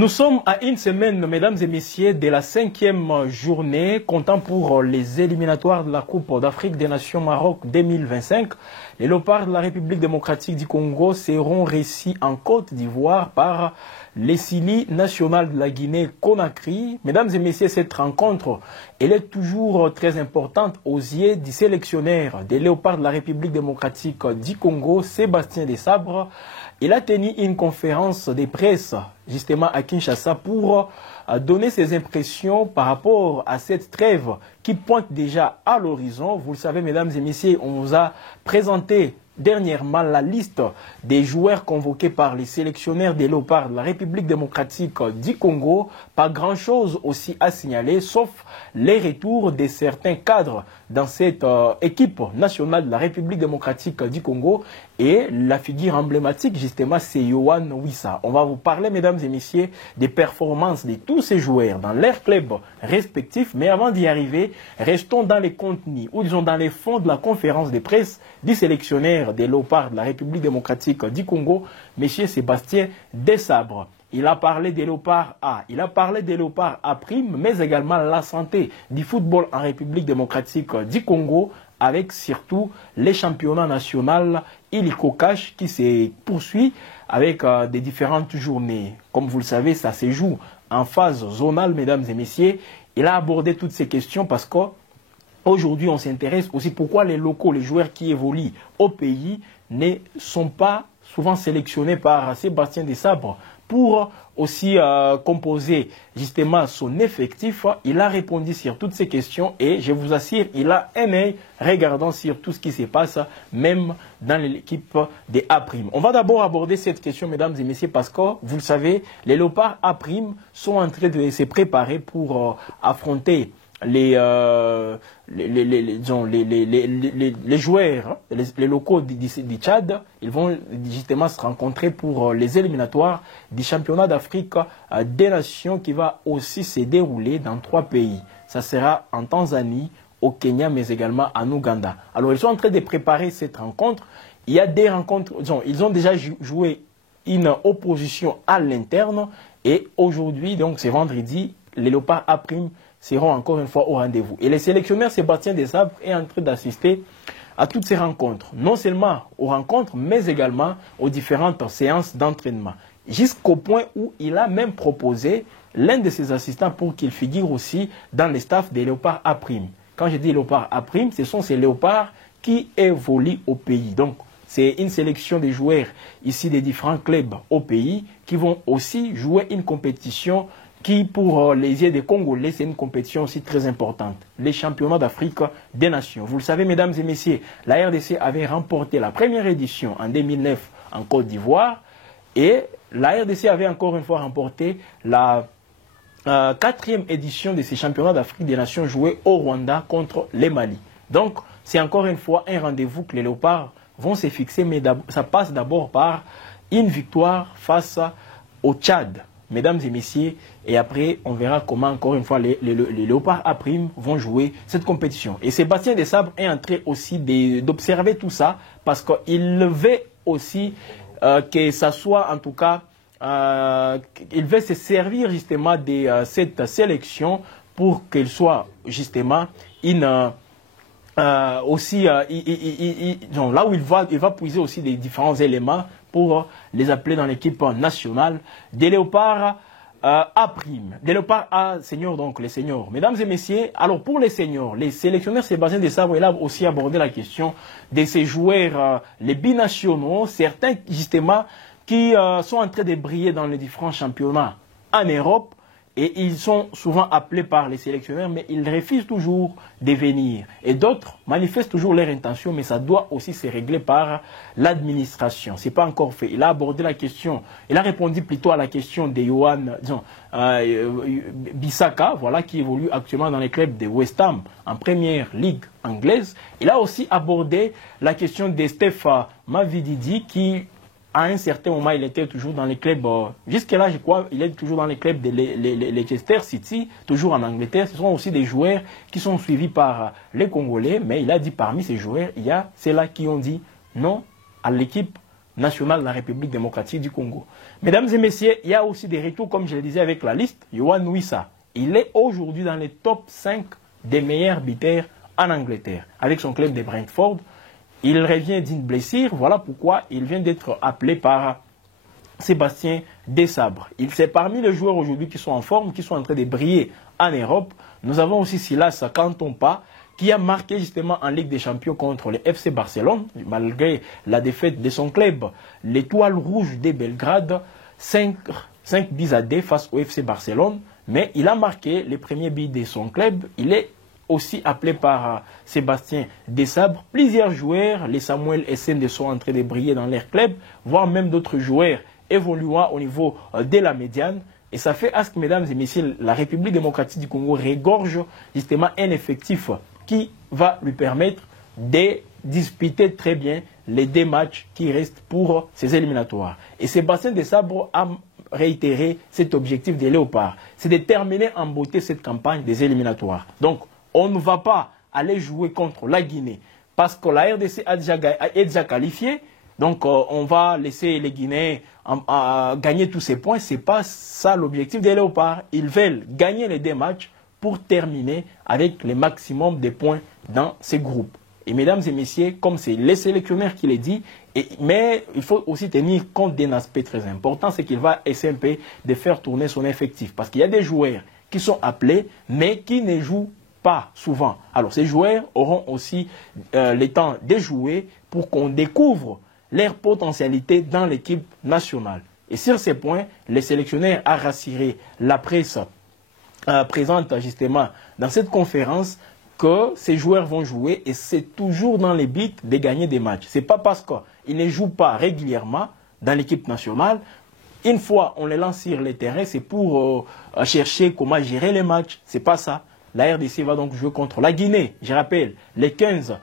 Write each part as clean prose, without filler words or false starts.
Nous sommes à une semaine, mesdames et messieurs, de la 5e journée, comptant pour les éliminatoires de la Coupe d'Afrique des Nations Maroc 2025. Les Léopards de la République démocratique du Congo seront récits en Côte d'Ivoire par les Sili national de la Guinée-Conakry. Mesdames et messieurs, cette rencontre, elle est toujours très importante aux yeux du sélectionneur des Léopards de la République démocratique du Congo, Sébastien Desabre. Il a tenu une conférence de presse justement à Kinshasa pour donner ses impressions par rapport à cette trêve qui pointe déjà à l'horizon. Vous le savez, mesdames et messieurs, on vous a présenté dernièrement la liste des joueurs convoqués par les sélectionneurs des Léopards de la République démocratique du Congo. Pas grand-chose aussi à signaler, sauf les retours de certains cadres dans cette équipe nationale de la République démocratique du Congo. Et la figure emblématique, justement, c'est Yohan Wissa. On va vous parler, mesdames et messieurs, des performances de tous ces joueurs dans leurs clubs respectifs. Mais avant d'y arriver, restons dans les contenus, ou disons dans les fonds de la conférence de presse du sélectionneur des Léopards de la République démocratique du Congo, M. Sébastien Desabre. Il a parlé des Léopards A, il a parlé des Léopards A', mais également la santé du football en République démocratique du Congo, avec surtout les championnats nationaux illico cash qui se poursuit avec des différentes journées. Comme vous le savez, ça se joue en phase zonale, mesdames et messieurs. Il a abordé toutes ces questions parce qu'aujourd'hui, on s'intéresse aussi pourquoi les locaux, les joueurs qui évoluent au pays ne sont pas souvent sélectionnés par Sébastien Desabre pour aussi composer justement son effectif. Il a répondu sur toutes ces questions et je vous assure, il a un œil regardant sur tout ce qui se passe, même dans l'équipe des A'. On va d'abord aborder cette question, mesdames et messieurs, parce que vous le savez, les Léopards A' sont en train de se préparer pour affronter les joueurs, les locaux du Tchad. Ils vont justement se rencontrer pour les éliminatoires du championnat d'Afrique des Nations qui va aussi se dérouler dans 3 pays. Ça sera en Tanzanie, au Kenya, mais également en Ouganda. Alors, ils sont en train de préparer cette rencontre. Il y a des rencontres, ils ont déjà joué une opposition à l'interne et aujourd'hui, donc c'est vendredi, les Léopards A' seront encore une fois au rendez-vous. Et le sélectionneur Sébastien Desabre est en train d'assister à toutes ces rencontres. Non seulement aux rencontres, mais également aux différentes séances d'entraînement. Jusqu'au point où il a même proposé l'un de ses assistants pour qu'il figure aussi dans le staff des Léopards A'. Quand je dis Léopards A', ce sont ces Léopards qui évoluent au pays. Donc, c'est une sélection de joueurs ici des différents clubs au pays qui vont aussi jouer une compétition qui, pour les yeux des Congolais, c'est une compétition aussi très importante. Les championnats d'Afrique des Nations. Vous le savez, mesdames et messieurs, la RDC avait remporté la première édition en 2009 en Côte d'Ivoire et la RDC avait encore une fois remporté la 4e édition de ces championnats d'Afrique des Nations joués au Rwanda contre les Mali. Donc, c'est encore une fois un rendez-vous que les Léopards vont se fixer, mais ça passe d'abord par une victoire face au Tchad. Mesdames et messieurs, et après, on verra comment, encore une fois, les Léopards A' vont jouer cette compétition. Et Sébastien Desabre est en train aussi d'observer tout ça, parce qu'il veut aussi que ça soit, en tout cas, il veut se servir justement de cette sélection pour qu'elle soit justement une... aussi, là où il va puiser aussi des différents éléments pour les appeler dans l'équipe nationale des Léopards A'. Des Léopards A seniors, donc les seniors. Mesdames et messieurs, alors pour les seniors, les sélectionneurs Sébastien Desabre, il a aussi abordé la question de ces joueurs, les binationaux, certains justement qui sont en train de briller dans les différents championnats en Europe. Et ils sont souvent appelés par les sélectionneurs, mais ils refusent toujours de venir. Et d'autres manifestent toujours leur intention, mais ça doit aussi se régler par l'administration. Ce n'est pas encore fait. Il a abordé la question, il a répondu plutôt à la question de Yohan Bissaka, voilà, qui évolue actuellement dans les clubs de West Ham en première ligue anglaise. Il a aussi abordé la question de Steph Mavididi, qui à un certain moment, il était toujours dans les clubs, jusque-là, je crois, il est toujours dans les clubs de Leicester City, toujours en Angleterre. Ce sont aussi des joueurs qui sont suivis par les Congolais, mais il a dit parmi ces joueurs, il y a ceux-là qui ont dit non à l'équipe nationale de la République démocratique du Congo. Mesdames et messieurs, il y a aussi des retours, comme je le disais avec la liste. Yohan Wissa, il est aujourd'hui dans les top 5 des meilleurs buteurs en Angleterre, avec son club de Brentford. Il revient d'une blessure, voilà pourquoi il vient d'être appelé par Sébastien Desabre. C'est parmi les joueurs aujourd'hui qui sont en forme, qui sont en train de briller en Europe. Nous avons aussi Silas Kantompa, qui a marqué justement en Ligue des Champions contre le FC Barcelone, malgré la défaite de son club, l'Étoile Rouge de Belgrade, 5 buts à 2 face au FC Barcelone. Mais il a marqué les premiers buts de son club. Il est aussi appelé par Sébastien Desabre. Plusieurs joueurs, les Samuel Essende, sont en train de briller dans leur club, voire même d'autres joueurs évoluant au niveau de la médiane. Et ça fait à ce que, mesdames et messieurs, la République démocratique du Congo regorge justement un effectif qui va lui permettre de disputer très bien les 2 matchs qui restent pour ces éliminatoires. Et Sébastien Desabre a réitéré cet objectif des Léopards, c'est de terminer en beauté cette campagne des éliminatoires. Donc, on ne va pas aller jouer contre la Guinée parce que la RDC est déjà qualifiée. Donc, on va laisser les Guinéens gagner tous ces points. Ce n'est pas ça l'objectif des Léopards. Ils veulent gagner les 2 matchs pour terminer avec le maximum de points dans ces groupes. Et mesdames et messieurs, comme c'est les sélectionneurs qui l'ont dit, mais il faut aussi tenir compte d'un aspect très important, c'est qu'il va essayer un peu de faire tourner son effectif. Parce qu'il y a des joueurs qui sont appelés, mais qui ne jouent pas souvent. Alors ces joueurs auront aussi le temps de jouer pour qu'on découvre leur potentialité dans l'équipe nationale. Et sur ces points, les sélectionneurs ont rassuré la presse présente justement dans cette conférence que ces joueurs vont jouer et c'est toujours dans les buts de gagner des matchs. Ce n'est pas parce qu'ils ne jouent pas régulièrement dans l'équipe nationale. Une fois on les lance sur les terrains, c'est pour chercher comment gérer les matchs. Ce n'est pas ça. La RDC va donc jouer contre la Guinée. Je rappelle, le 15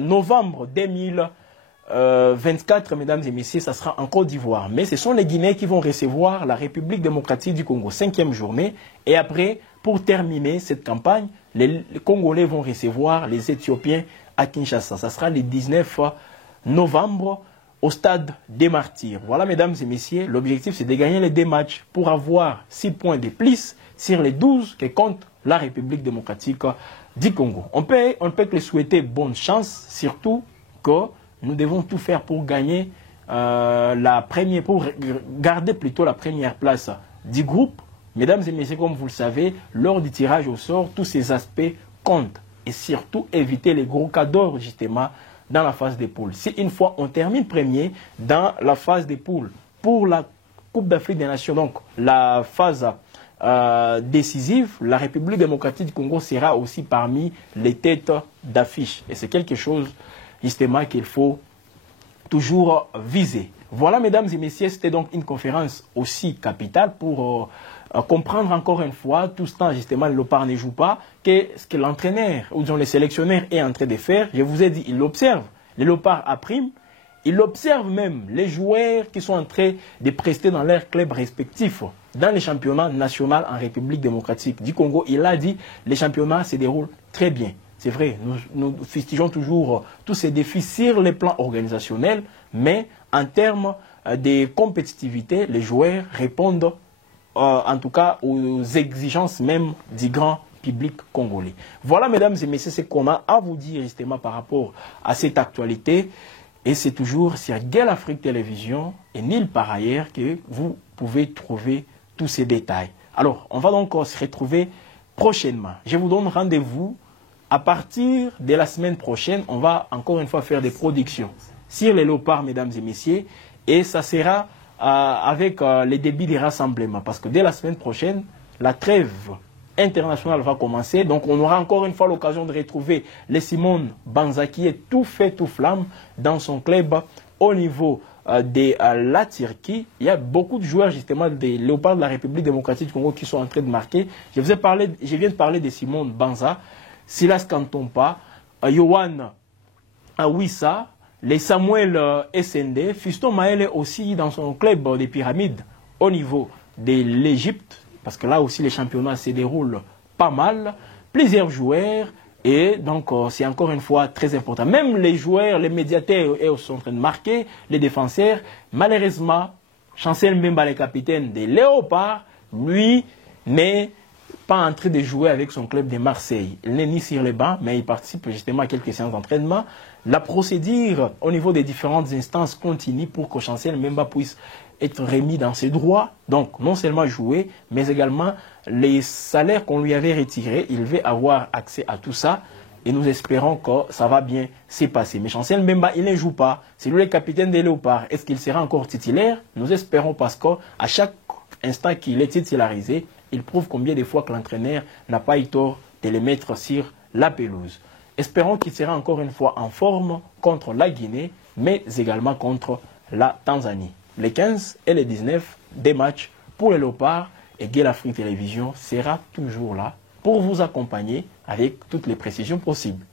novembre 2024, mesdames et messieurs, ça sera en Côte d'Ivoire. Mais ce sont les Guinéens qui vont recevoir la République démocratique du Congo, 5e journée. Et après, pour terminer cette campagne, les Congolais vont recevoir les Éthiopiens à Kinshasa. Ça sera le 19 novembre au stade des Martyrs. Voilà, mesdames et messieurs, l'objectif c'est de gagner les 2 matchs pour avoir 6 points de plus sur les 12 que compte la République démocratique du Congo. On peut que les souhaiter bonne chance, surtout que nous devons tout faire pour gagner pour garder plutôt la première place du groupe. Mesdames et messieurs, comme vous le savez, lors du tirage au sort, tous ces aspects comptent. Et surtout, éviter les gros cadeaux, justement, dans la phase des poules. Si une fois on termine premier dans la phase des poules pour la Coupe d'Afrique des Nations, donc la phase décisive, la République démocratique du Congo sera aussi parmi les têtes d'affiche. Et c'est quelque chose, justement, qu'il faut toujours viser. Voilà, mesdames et messieurs, c'était donc une conférence aussi capitale pour comprendre encore une fois, tout ce temps, justement, le Léopard ne joue pas, ce que l'entraîneur, ou disons le sélectionneur est en train de faire. Je vous ai dit, il l'observe. Le Léopard a prime. Il observe même les joueurs qui sont en train de prester dans leurs clubs respectifs dans les championnats nationaux en République démocratique du Congo. Il a dit, les championnats se déroulent très bien. C'est vrai, nous fustigeons toujours tous ces défis sur les plans organisationnels, mais en termes de compétitivité, les joueurs répondent en tout cas aux exigences même du grand public congolais. Voilà, mesdames et messieurs, ce qu'on a à vous dire justement par rapport à cette actualité. Et c'est toujours sur Gueule Afrique Télévision et nulle part ailleurs que vous pouvez trouver tous ces détails. Alors, on va donc se retrouver prochainement. Je vous donne rendez-vous à partir de la semaine prochaine. On va encore une fois faire des productions sur les Léopards, mesdames et messieurs. Et ça sera avec les débuts des rassemblements. Parce que dès la semaine prochaine, la trêve internationale va commencer. Donc on aura encore une fois l'occasion de retrouver les Simone Banza qui est tout fait, tout flamme dans son club au niveau de la Turquie. Il y a beaucoup de joueurs justement des Léopards de la République démocratique du Congo qui sont en train de marquer. Je viens de parler de Simone Banza, Silas Kantompa, Yohan Wissa, les Samuel Essende, Fiston Maël aussi dans son club des Pyramides au niveau de l'Égypte, parce que là aussi les championnats se déroulent pas mal. Plusieurs joueurs, Et donc, c'est encore une fois très important. Même les joueurs, les médiateurs sont en train de marquer, les défenseurs. Malheureusement, Chancel Mbemba, le capitaine des Léopards, lui, n'est pas en train de jouer avec son club de Marseille. Il n'est ni sur les bancs, mais il participe justement à quelques séances d'entraînement. La procédure au niveau des différentes instances continue pour que Chancel Mbemba puisse être remis dans ses droits. Donc, non seulement jouer, mais également les salaires qu'on lui avait retirés. Il veut avoir accès à tout ça. Et nous espérons que ça va bien se passer. Mais Chancel Mbemba, il ne joue pas. C'est lui le capitaine des Léopards. Est-ce qu'il sera encore titulaire? Nous espérons parce qu'à chaque instant qu'il est titularisé, il prouve combien de fois que l'entraîneur n'a pas eu tort de le mettre sur la pelouse. Espérons qu'il sera encore une fois en forme contre la Guinée, mais également contre la Tanzanie. Les 15 et les 19 des matchs pour les Léopards, et Gueule Afrique Télévision sera toujours là pour vous accompagner avec toutes les précisions possibles.